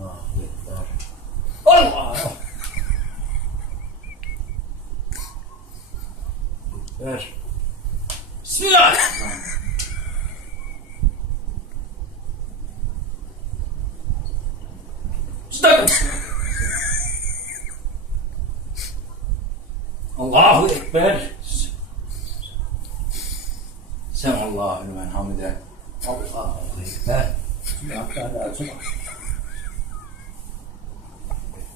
Allahu Ekber. Allah! Ekber. Bismillahirrahmanirrahim. Allahu Ekber. Semallahu limen hamide. Allahu Ekber.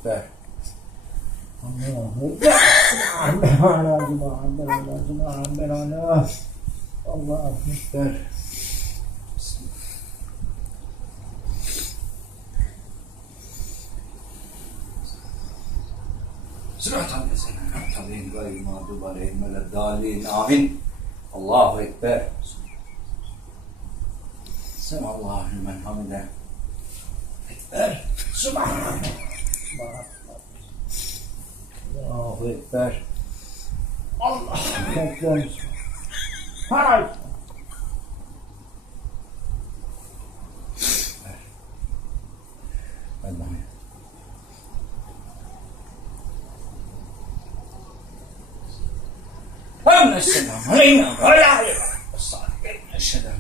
Ekber. Allahu Ekber. Allahu Ekber. Sırat-ı Esen'e tabi'in gayri mağdubu aleyhim veleddâlin. Amin. Allahu Ekber. Semallahu limen hamide. Ekber. Subhanallah. Allahu Ekber. Allahu Ekber. Haray. Allah'ım. Esselamu aleyna ve aleyna ve sahibine eşhedem.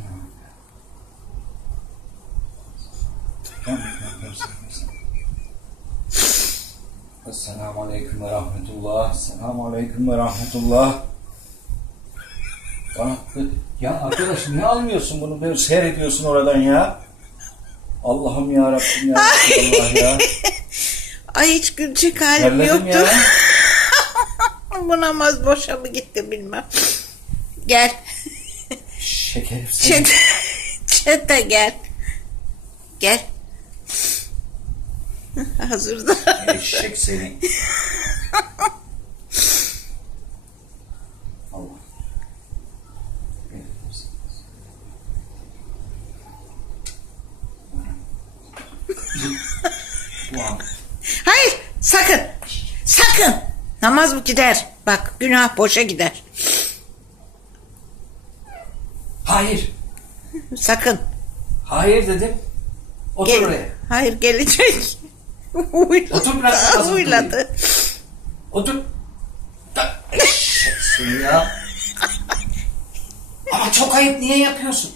Esselamu aleyküm ve rahmetullah. Esselamu aleyküm ve rahmetullah. Ya arkadaş niye almıyorsun bunu? Böyle seyrediyorsun oradan ya. Allah'ım ya Rabbim ya Resulallah ya. Ay hiç gülecek halim yoktu. Ya. Bu namaz boşa mı gitti bilmem. Gel. Şekerim seni. Çete gel. Gel. Hazırda. Eşek seni. Allah. Hayır sakın. Sakın. Namaz bu gider. Bak günah boşa gider. Hayır. Sakın. Hayır dedim. Otur oraya. Hayır gelecek. Otur biraz. Uyladı. Otur. Eşeksin ya. Ama çok ayıp, niye yapıyorsun?